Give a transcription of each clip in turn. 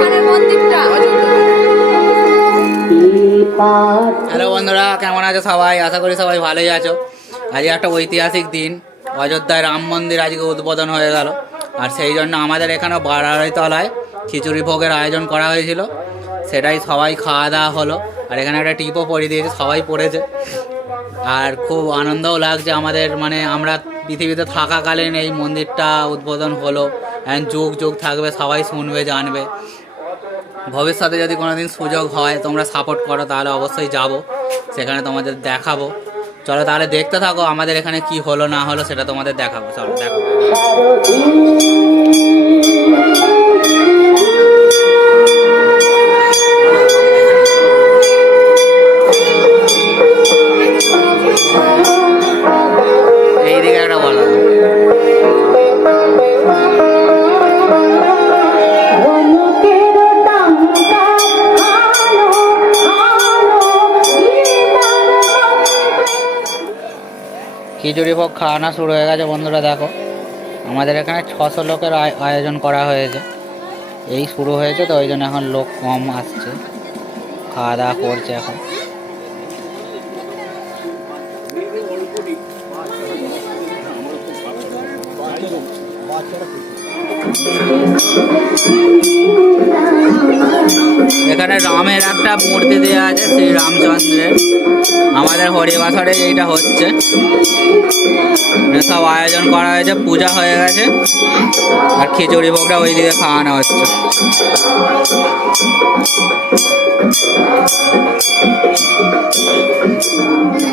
মানে মন্দিরটা? হ্যালো বন্ধুরা, কেমন আছো সবাই? আশা করি সবাই ভালোই আছো। আজকে একটা ঐতিহাসিক দিন। অযোধ্যায় রাম মন্দির আজকে উদ্বোধন হয়ে গেল। আর সেই জন্য আমাদের এখানে তলায় খিচুড়ি ভোগের আয়োজন করা হয়েছিল। সেটাই সবাই খাওয়া দাওয়া হলো। আর এখানে একটা টিপও পরিয়ে দিয়েছে, সবাই পড়েছে। আর খুব আনন্দও লাগছে আমাদের মানে আমরা পৃথিবীতে থাকাকালীন এই মন্দিরটা উদ্বোধন হলো। যুগ যুগ থাকবে, সবাই শুনবে, জানবে। ভবিষ্যতে যদি কোনোদিন সুযোগ হয়, তোমরা সাপোর্ট করো, তাহলে অবশ্যই যাব। সেখানে তোমাদের দেখাবো। চলো তাহলে দেখতে থাকো আমাদের এখানে কি হলো, না হলো, সেটা তোমাদের দেখাবো। চলো, দেখো। খিচুড়ি ভোগ খাওয়ানো শুরু হয়ে গেছে বন্ধুরা, দেখো। আমাদের এখানে ছশো লোকের আয়- আয়োজন করা হয়েছে। এই শুরু হয়েছে তো, ওই জন্য এখন লোক কম আসছে। খাওয়া দাওয়া করছে এখন। এখানে রামের একটা মূর্তি দেওয়া আছে, শ্রী রামচন্দ্রের। আমাদের হরিবাসরে এইটা হচ্ছে। সব আয়োজন করা হয়েছে, পূজা হয়ে গেছে। আর খিচুড়ি ভোগটা ওইদিকে খাওয়ানো হচ্ছে। গানে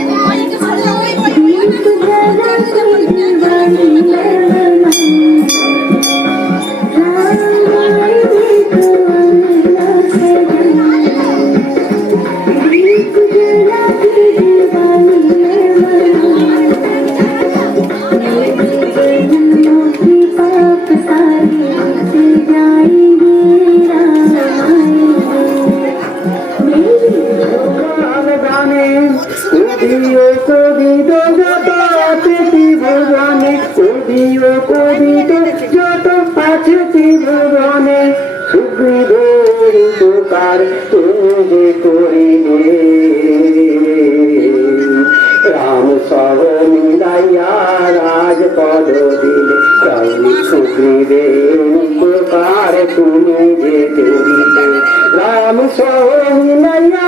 উদিও কবিত যত আছে ত্রিভুবনে উদিও কবিত যত আছে তুমি যে করিলে। রাম সহ মিলাইয়া রাজপদ রাম সহ মিলাইয়া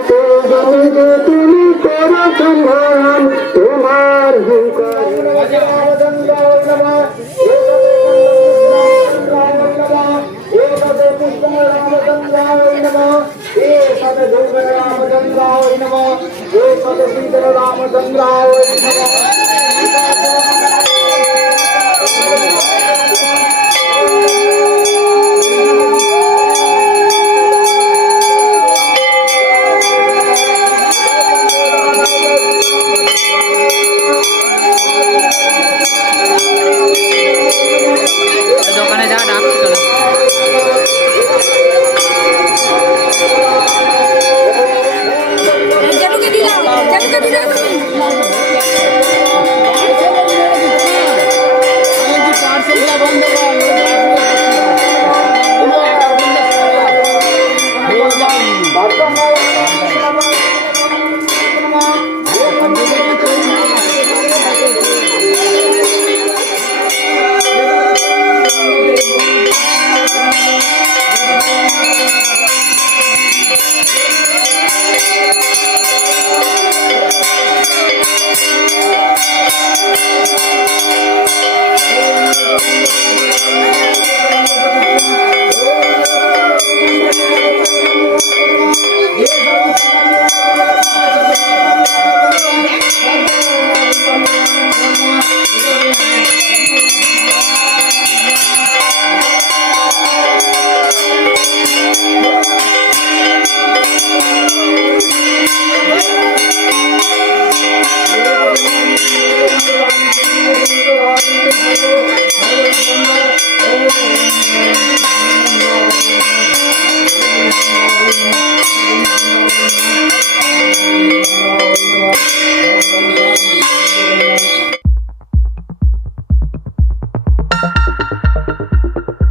করো সংগ্রাম তোমার হুঙ্কার দোকানে पार्सल बंद